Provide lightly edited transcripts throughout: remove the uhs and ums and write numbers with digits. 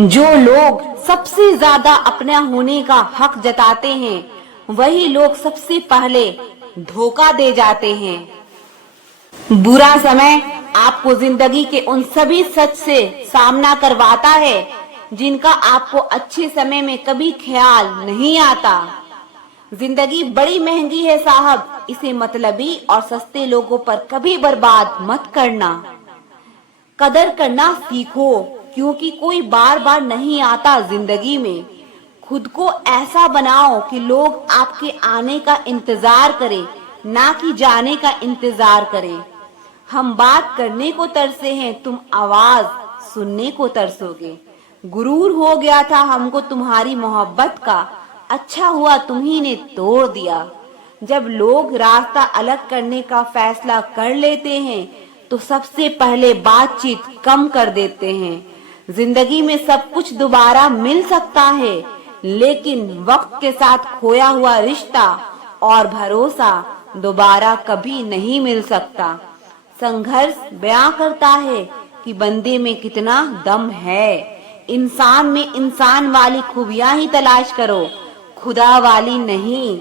जो लोग सबसे ज्यादा अपना होने का हक जताते हैं वही लोग सबसे पहले धोखा दे जाते हैं। बुरा समय आपको जिंदगी के उन सभी सच से सामना करवाता है जिनका आपको अच्छे समय में कभी ख्याल नहीं आता। जिंदगी बड़ी महंगी है साहब, इसे मतलबी और सस्ते लोगों पर कभी बर्बाद मत करना। कदर करना सीखो क्योंकि कोई बार बार नहीं आता जिंदगी में। खुद को ऐसा बनाओ कि लोग आपके आने का इंतजार करें, ना कि जाने का इंतजार करें। हम बात करने को तरसे हैं, तुम आवाज सुनने को तरसोगे। गुरूर हो गया था हमको तुम्हारी मोहब्बत का, अच्छा हुआ तुम्ही ने तोड़ दिया। जब लोग रास्ता अलग करने का फैसला कर लेते हैं तो सबसे पहले बातचीत कम कर देते हैं। जिंदगी में सब कुछ दोबारा मिल सकता है, लेकिन वक्त के साथ खोया हुआ रिश्ता और भरोसा दोबारा कभी नहीं मिल सकता। संघर्ष बयां करता है कि बंदे में कितना दम है। इंसान में इंसान वाली खूबियां ही तलाश करो, खुदा वाली नहीं।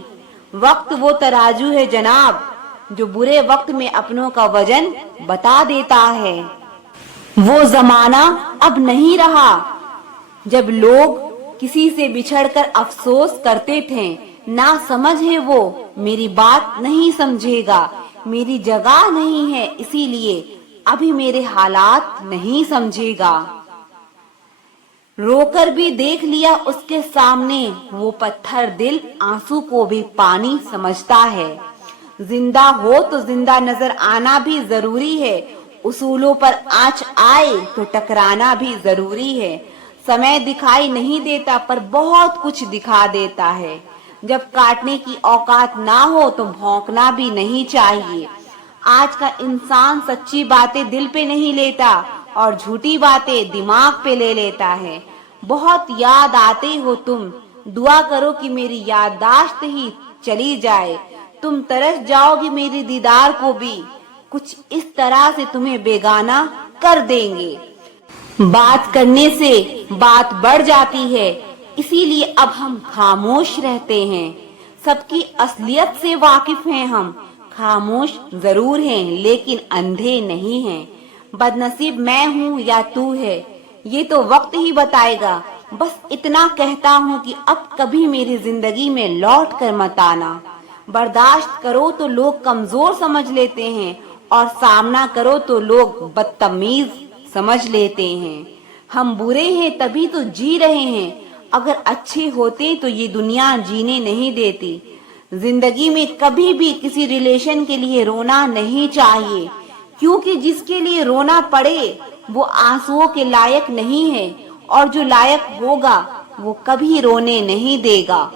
वक्त वो तराजू है जनाब जो बुरे वक्त में अपनों का वजन बता देता है। वो जमाना अब नहीं रहा जब लोग किसी से बिछड़कर अफसोस करते थे। ना समझ है वो मेरी बात नहीं समझेगा, मेरी जगह नहीं है इसीलिए अभी मेरे हालात नहीं समझेगा। रोकर भी देख लिया उसके सामने वो पत्थर दिल आंसू को भी पानी समझता है। जिंदा हो तो जिंदा नजर आना भी जरूरी है, उसूलों पर आंच आए तो टकराना भी जरूरी है। समय दिखाई नहीं देता पर बहुत कुछ दिखा देता है। जब काटने की औकात ना हो तो भौंकना भी नहीं चाहिए। आज का इंसान सच्ची बातें दिल पे नहीं लेता और झूठी बातें दिमाग पे ले लेता है। बहुत याद आते हो तुम, दुआ करो कि मेरी याददाश्त ही चली जाए। तुम तरस जाओगी मेरी दीदार को भी, कुछ इस तरह से तुम्हें बेगाना कर देंगे। बात करने से बात बढ़ जाती है, इसीलिए अब हम खामोश रहते हैं। सबकी असलियत से वाकिफ हैं हम, खामोश जरूर हैं लेकिन अंधे नहीं हैं। बदनसीब मैं हूँ या तू है ये तो वक्त ही बताएगा। बस इतना कहता हूँ कि अब कभी मेरी जिंदगी में लौट कर मत आना। बर्दाश्त करो तो लोग कमजोर समझ लेते हैं और सामना करो तो लोग बदतमीज समझ लेते हैं। हम बुरे हैं तभी तो जी रहे हैं, अगर अच्छे होते तो ये दुनिया जीने नहीं देती। जिंदगी में कभी भी किसी रिलेशन के लिए रोना नहीं चाहिए, क्योंकि जिसके लिए रोना पड़े वो आंसुओं के लायक नहीं है और जो लायक होगा वो कभी रोने नहीं देगा।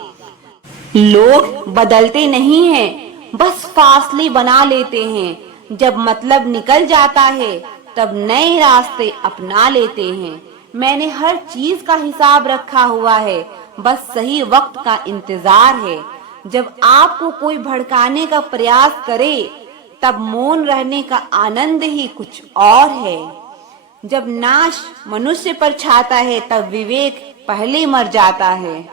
लोग बदलते नहीं हैं, बस फासले बना लेते हैं। जब मतलब निकल जाता है तब नए रास्ते अपना लेते हैं। मैंने हर चीज का हिसाब रखा हुआ है, बस सही वक्त का इंतजार है। जब आपको कोई भड़काने का प्रयास करे तब मौन रहने का आनंद ही कुछ और है। जब नाश मनुष्य पर छाता है तब विवेक पहले मर जाता है।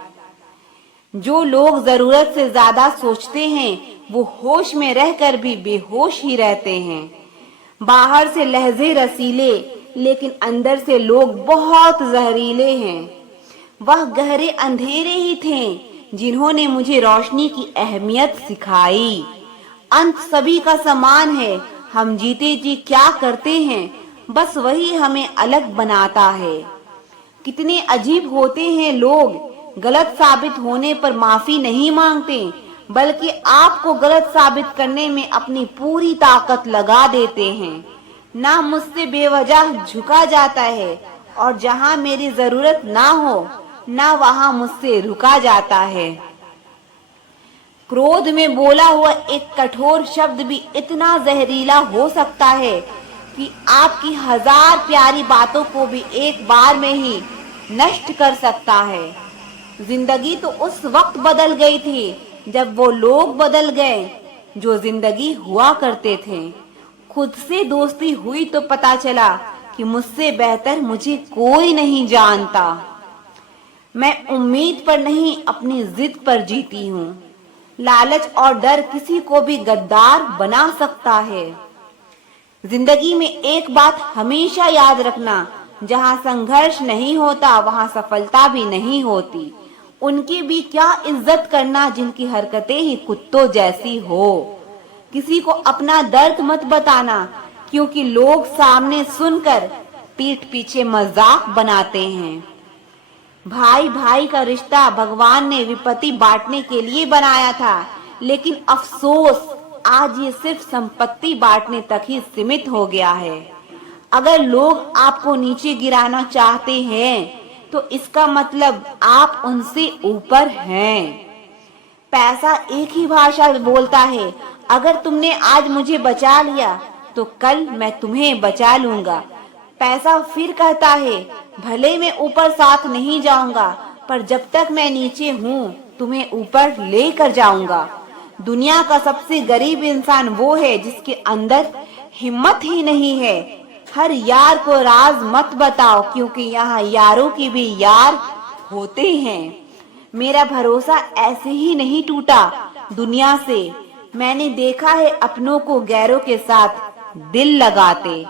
जो लोग जरूरत से ज्यादा सोचते हैं वो होश में रहकर भी बेहोश ही रहते हैं। बाहर से लहजे रसीले लेकिन अंदर से लोग बहुत जहरीले हैं। वह गहरे अंधेरे ही थे जिन्होंने मुझे रोशनी की अहमियत सिखाई। अंत सभी का समान है, हम जीते जी क्या करते हैं बस वही हमें अलग बनाता है। कितने अजीब होते हैं लोग, गलत साबित होने पर माफी नहीं मांगते बल्कि आपको गलत साबित करने में अपनी पूरी ताकत लगा देते हैं। ना मुझसे बेवजह झुका जाता है और जहां मेरी जरूरत ना हो ना वहां मुझसे रुका जाता है। क्रोध में बोला हुआ एक कठोर शब्द भी इतना जहरीला हो सकता है कि आपकी हजार प्यारी बातों को भी एक बार में ही नष्ट कर सकता है। जिंदगी तो उस वक्त बदल गई थी जब वो लोग बदल गए जो जिंदगी हुआ करते थे। खुद से दोस्ती हुई तो पता चला कि मुझसे बेहतर मुझे कोई नहीं जानता। मैं उम्मीद पर नहीं अपनी जिद पर जीती हूँ। लालच और डर किसी को भी गद्दार बना सकता है। जिंदगी में एक बात हमेशा याद रखना, जहाँ संघर्ष नहीं होता वहाँ सफलता भी नहीं होती। उनकी भी क्या इज्जत करना जिनकी हरकतें ही कुत्तों जैसी हो। किसी को अपना दर्द मत बताना, क्योंकि लोग सामने सुनकर पीठ पीछे मजाक बनाते हैं। भाई भाई का रिश्ता भगवान ने विपत्ति बांटने के लिए बनाया था, लेकिन अफसोस आज ये सिर्फ संपत्ति बांटने तक ही सीमित हो गया है। अगर लोग आपको नीचे गिराना चाहते हैं तो इसका मतलब आप उनसे ऊपर हैं। पैसा एक ही भाषा बोलता है। अगर तुमने आज मुझे बचा लिया तो कल मैं तुम्हें बचा लूंगा। पैसा फिर कहता है, भले मैं ऊपर साथ नहीं जाऊंगा, पर जब तक मैं नीचे हूँ तुम्हें ऊपर लेकर जाऊंगा। दुनिया का सबसे गरीब इंसान वो है जिसके अंदर हिम्मत ही नहीं है। हर यार को राज मत बताओ, क्योंकि यहाँ यारों की भी यार होते हैं। मेरा भरोसा ऐसे ही नहीं टूटा दुनिया से। मैंने देखा है अपनों को गैरों के साथ दिल लगाते।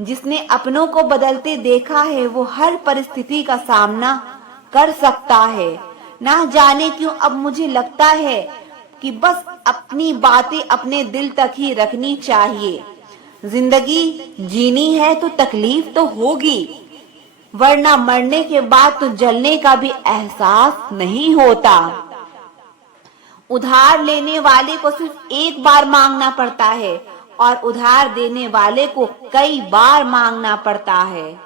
जिसने अपनों को बदलते देखा है वो हर परिस्थिति का सामना कर सकता है। ना जाने क्यों अब मुझे लगता है कि बस अपनी बातें अपने दिल तक ही रखनी चाहिए। जिंदगी जीनी है तो तकलीफ तो होगी, वरना मरने के बाद तो जलने का भी एहसास नहीं होता। उधार लेने वाले को सिर्फ एक बार मांगना पड़ता है और उधार देने वाले को कई बार मांगना पड़ता है।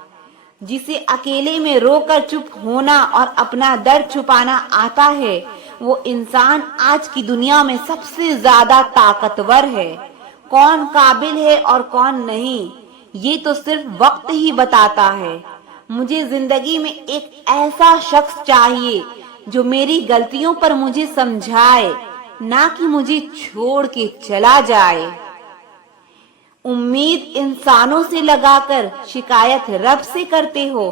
जिसे अकेले में रोकर चुप होना और अपना दर्द छुपाना आता है, वो इंसान आज की दुनिया में सबसे ज्यादा ताकतवर है। कौन काबिल है और कौन नहीं, ये तो सिर्फ वक्त ही बताता है। मुझे जिंदगी में एक ऐसा शख्स चाहिए जो मेरी गलतियों पर मुझे समझाए, ना कि मुझे छोड़ के चला जाए। उम्मीद इंसानों से लगाकर शिकायत रब से करते हो।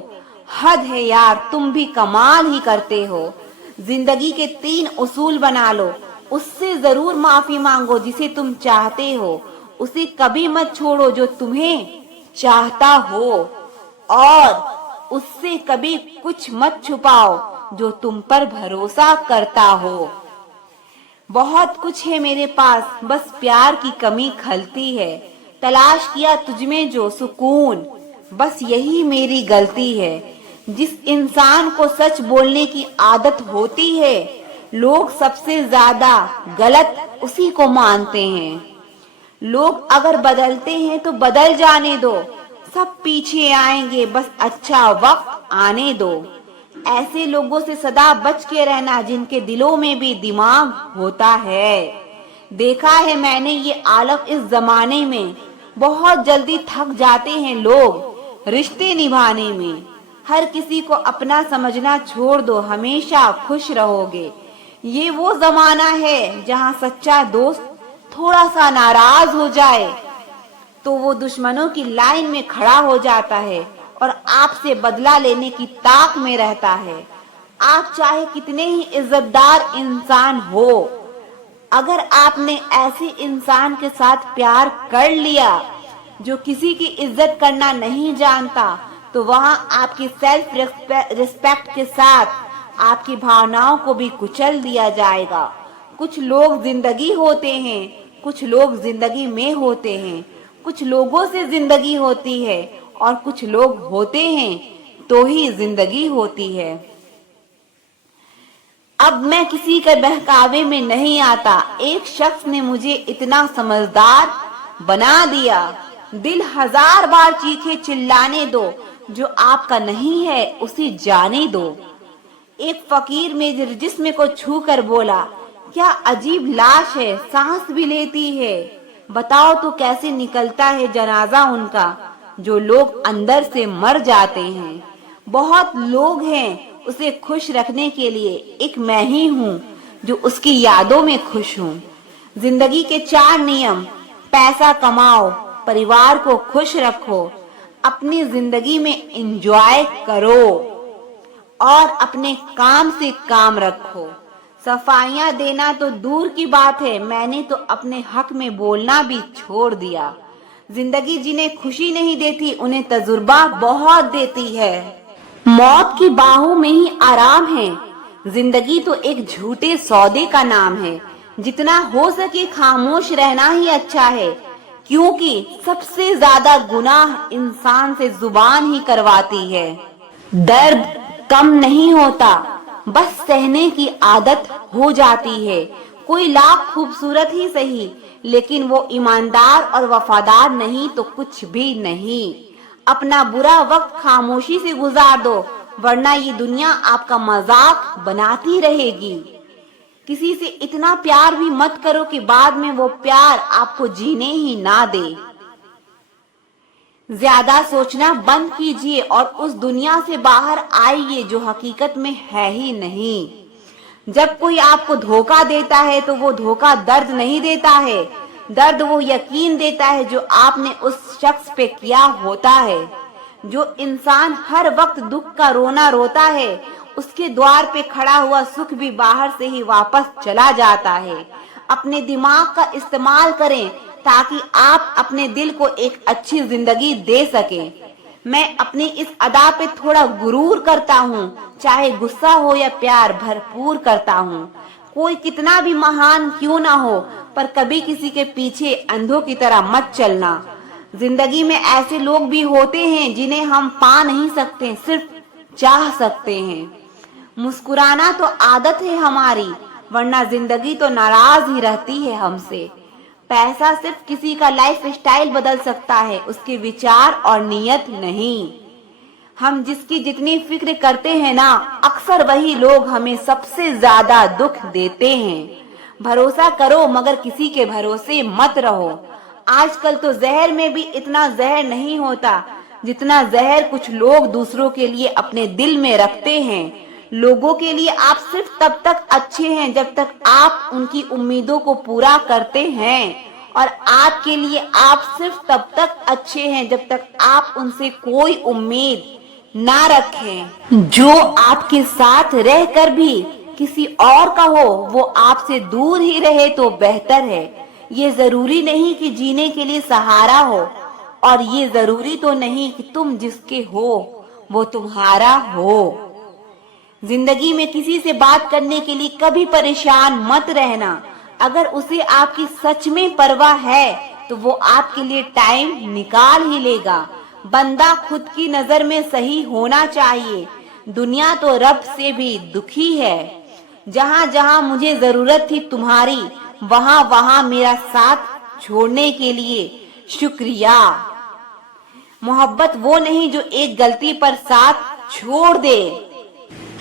हद है यार, तुम भी कमाल ही करते हो। जिंदगी के 3 उसूल बना लो। उससे जरूर माफी मांगो जिसे तुम चाहते हो। उसे कभी मत छोड़ो जो तुम्हें चाहता हो, और उससे कभी कुछ मत छुपाओ जो तुम पर भरोसा करता हो। बहुत कुछ है मेरे पास, बस प्यार की कमी खलती है। तलाश किया तुझमें जो सुकून, बस यही मेरी गलती है। जिस इंसान को सच बोलने की आदत होती है, लोग सबसे ज्यादा गलत उसी को मानते हैं। लोग अगर बदलते हैं तो बदल जाने दो, सब पीछे आएंगे, बस अच्छा वक्त आने दो। ऐसे लोगों से सदा बच के रहना जिनके दिलों में भी दिमाग होता है। देखा है मैंने ये आलम इस जमाने में, बहुत जल्दी थक जाते हैं लोग रिश्ते निभाने में। हर किसी को अपना समझना छोड़ दो, हमेशा खुश रहोगे। ये वो जमाना है जहाँ सच्चा दोस्त थोड़ा सा नाराज हो जाए तो वो दुश्मनों की लाइन में खड़ा हो जाता है और आपसे बदला लेने की ताक में रहता है। आप चाहे कितने ही इज्जतदार इंसान हो, अगर आपने ऐसे इंसान के साथ प्यार कर लिया जो किसी की इज्जत करना नहीं जानता, तो वहां आपकी सेल्फ रिस्पेक्ट के साथ आपकी भावनाओं को भी कुचल दिया जाएगा। कुछ लोग जिंदगी होते हैं, कुछ लोग जिंदगी में होते हैं। कुछ लोगों से जिंदगी होती है और कुछ लोग होते हैं तो ही जिंदगी होती है। अब मैं किसी के बहकावे में नहीं आता। एक शख्स ने मुझे इतना समझदार बना दिया। दिल 1000 बार चीखे चिल्लाने दो, जो आपका नहीं है उसे जाने दो। एक फकीर मेरे जिस्म को छू कर बोला, क्या अजीब लाश है, सांस भी लेती है। बताओ तो कैसे निकलता है जनाजा उनका, जो लोग अंदर से मर जाते हैं। बहुत लोग हैं उसे खुश रखने के लिए, एक मैं ही हूँ जो उसकी यादों में खुश हूँ। जिंदगी के 4 नियम: पैसा कमाओ, परिवार को खुश रखो, अपनी जिंदगी में एंजॉय करो और अपने काम से काम रखो। सफाइयां देना तो दूर की बात है, मैंने तो अपने हक में बोलना भी छोड़ दिया। जिंदगी जिन्हें खुशी नहीं देती उन्हें तजुर्बा बहुत देती है। मौत की बाहों में ही आराम है। जिंदगी तो एक झूठे सौदे का नाम है। जितना हो सके खामोश रहना ही अच्छा है, क्योंकि सबसे ज्यादा गुनाह इंसान से जुबान ही करवाती है। दर्द कम नहीं होता, बस सहने की आदत हो जाती है। कोई लाख खूबसूरत ही सही, लेकिन वो ईमानदार और वफादार नहीं तो कुछ भी नहीं। अपना बुरा वक्त खामोशी से गुजार दो, वरना ये दुनिया आपका मजाक बनाती रहेगी। किसी से इतना प्यार भी मत करो कि बाद में वो प्यार आपको जीने ही ना दे। ज्यादा सोचना बंद कीजिए और उस दुनिया से बाहर आइए जो हकीकत में है ही नहीं। जब कोई आपको धोखा देता है तो वो धोखा दर्द नहीं देता है, दर्द वो यकीन देता है जो आपने उस शख्स पे किया होता है। जो इंसान हर वक्त दुख का रोना रोता है, उसके द्वार पे खड़ा हुआ सुख भी बाहर से ही वापस चला जाता है। अपने दिमाग का इस्तेमाल करें ताकि आप अपने दिल को एक अच्छी जिंदगी दे सकें। मैं अपनी इस अदा पे थोड़ा गुरूर करता हूँ, चाहे गुस्सा हो या प्यार भरपूर करता हूँ। कोई कितना भी महान क्यों ना हो, पर कभी किसी के पीछे अंधों की तरह मत चलना। जिंदगी में ऐसे लोग भी होते हैं जिन्हें हम पा नहीं सकते, सिर्फ चाह सकते हैं। मुस्कुराना तो आदत है हमारी, वरना जिंदगी तो नाराज ही रहती है हमसे। पैसा सिर्फ किसी का लाइफ स्टाइल बदल सकता है, उसके विचार और नीयत नहीं। हम जिसकी जितनी फिक्र करते हैं ना, अक्सर वही लोग हमें सबसे ज्यादा दुख देते हैं। भरोसा करो मगर किसी के भरोसे मत रहो। आजकल तो जहर में भी इतना जहर नहीं होता जितना जहर कुछ लोग दूसरों के लिए अपने दिल में रखते हैं। लोगों के लिए आप सिर्फ तब तक अच्छे हैं जब तक आप उनकी उम्मीदों को पूरा करते हैं, और आपके लिए आप सिर्फ तब तक अच्छे हैं जब तक आप उनसे कोई उम्मीद ना रखें। जो आपके साथ रहकर भी किसी और का हो, वो आपसे दूर ही रहे तो बेहतर है। ये जरूरी नहीं कि जीने के लिए सहारा हो, और ये जरूरी तो नहीं कि तुम जिसके हो वो तुम्हारा हो। जिंदगी में किसी से बात करने के लिए कभी परेशान मत रहना। अगर उसे आपकी सच में परवाह है तो वो आपके लिए टाइम निकाल ही लेगा। बंदा खुद की नजर में सही होना चाहिए। दुनिया तो रब से भी दुखी है। जहाँ जहाँ मुझे जरूरत थी तुम्हारी, वहाँ वहाँ मेरा साथ छोड़ने के लिए शुक्रिया। मोहब्बत वो नहीं जो एक गलती पर साथ छोड़ दे।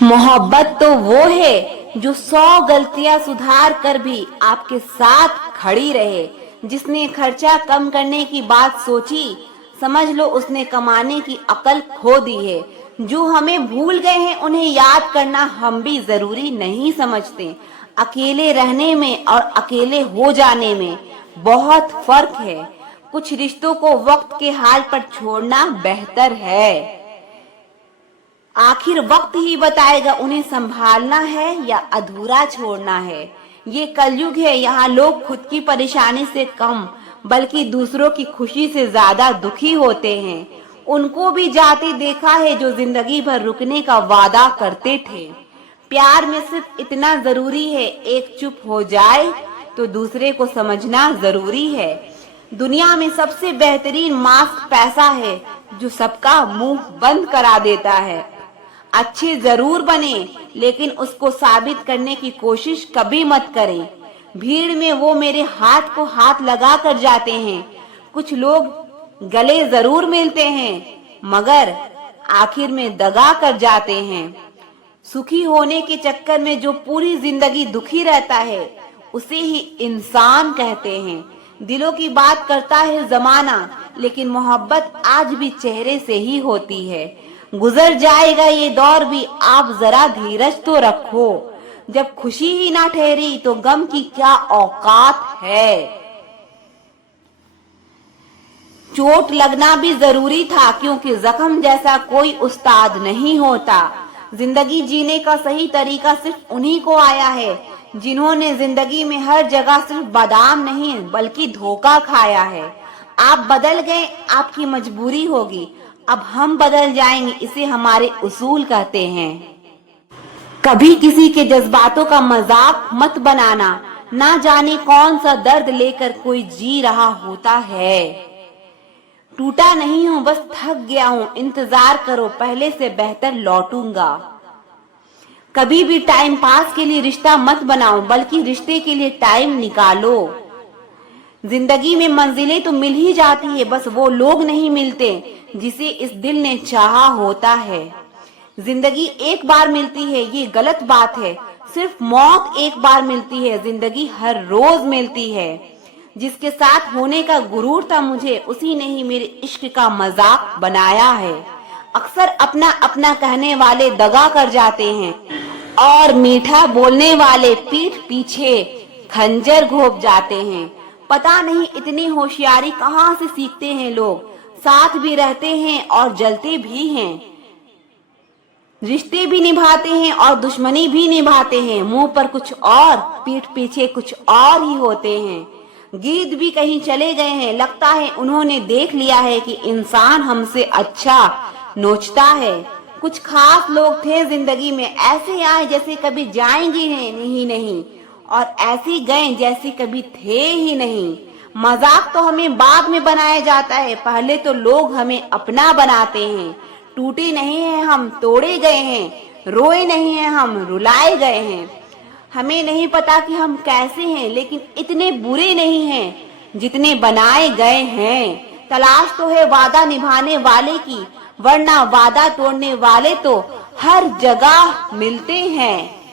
मोहब्बत तो वो है जो 100 गलतियां सुधार कर भी आपके साथ खड़ी रहे। जिसने खर्चा कम करने की बात सोची, समझ लो उसने कमाने की अकल खो दी है। जो हमें भूल गए हैं उन्हें याद करना हम भी जरूरी नहीं समझते। अकेले रहने में और अकेले हो जाने में बहुत फर्क है। कुछ रिश्तों को वक्त के हाल पर छोड़ना बेहतर है। आखिर वक्त ही बताएगा उन्हें संभालना है या अधूरा छोड़ना है। ये कलयुग है, यहाँ लोग खुद की परेशानी से कम बल्कि दूसरों की खुशी से ज्यादा दुखी होते हैं। उनको भी जाते देखा है जो जिंदगी भर रुकने का वादा करते थे। प्यार में सिर्फ इतना जरूरी है, एक चुप हो जाए तो दूसरे को समझना जरूरी है। दुनिया में सबसे बेहतरीन मास्क पैसा है जो सबका मुंह बंद करा देता है। अच्छे जरूर बने, लेकिन उसको साबित करने की कोशिश कभी मत करें। भीड़ में वो मेरे हाथ को हाथ लगा कर जाते हैं। कुछ लोग गले जरूर मिलते हैं मगर आखिर में दगा कर जाते हैं। सुखी होने के चक्कर में जो पूरी जिंदगी दुखी रहता है उसे ही इंसान कहते हैं। दिलों की बात करता है जमाना, लेकिन मोहब्बत आज भी चेहरे से ही होती है। गुजर जाएगा ये दौर भी, आप जरा धीरज तो रखो। जब खुशी ही ना ठहरी तो गम की क्या औकात है। चोट लगना भी जरूरी था, क्योंकि जख्म जैसा कोई उस्ताद नहीं होता। जिंदगी जीने का सही तरीका सिर्फ उन्हीं को आया है जिन्होंने जिंदगी में हर जगह सिर्फ बादाम नहीं बल्कि धोखा खाया है। आप बदल गए, आपकी मजबूरी होगी, अब हम बदल जाएंगे, इसे हमारे उसूल कहते हैं। कभी किसी के जज्बातों का मजाक मत बनाना, ना जाने कौन सा दर्द लेकर कोई जी रहा होता है। टूटा नहीं हूं, बस थक गया हूं, इंतजार करो, पहले से बेहतर लौटूंगा। कभी भी टाइम पास के लिए रिश्ता मत बनाओ, बल्कि रिश्ते के लिए टाइम निकालो। जिंदगी में मंजिलें तो मिल ही जाती है, बस वो लोग नहीं मिलते जिसे इस दिल ने चाहा होता है। जिंदगी एक बार मिलती है, ये गलत बात है। सिर्फ मौत एक बार मिलती है, जिंदगी हर रोज मिलती है। जिसके साथ होने का गुरूर था मुझे, उसी ने ही मेरे इश्क का मजाक बनाया है। अक्सर अपना अपना कहने वाले दगा कर जाते हैं और मीठा बोलने वाले पीठ पीछे खंजर घोंप जाते हैं। पता नहीं इतनी होशियारी कहाँ से सीखते हैं लोग। साथ भी रहते हैं और जलते भी हैं, रिश्ते भी निभाते हैं और दुश्मनी भी निभाते हैं। मुंह पर कुछ और, पीठ पीछे कुछ और ही होते हैं। गीत भी कहीं चले गए हैं, लगता है उन्होंने देख लिया है कि इंसान हमसे अच्छा नोचता है। कुछ खास लोग थे जिंदगी में, ऐसे आए जैसे कभी जाएंगे ही नहीं, और ऐसे गए जैसे कभी थे ही नहीं। मजाक तो हमें बाद में बनाया जाता है, पहले तो लोग हमें अपना बनाते हैं। टूटे नहीं हैं हम, तोड़े गए हैं, रोए नहीं हैं हम, रुलाए गए हैं। हमें नहीं पता कि हम कैसे हैं, लेकिन इतने बुरे नहीं हैं जितने बनाए गए हैं। तलाश तो है वादा निभाने वाले की, वरना वादा तोड़ने वाले तो हर जगह मिलते हैं।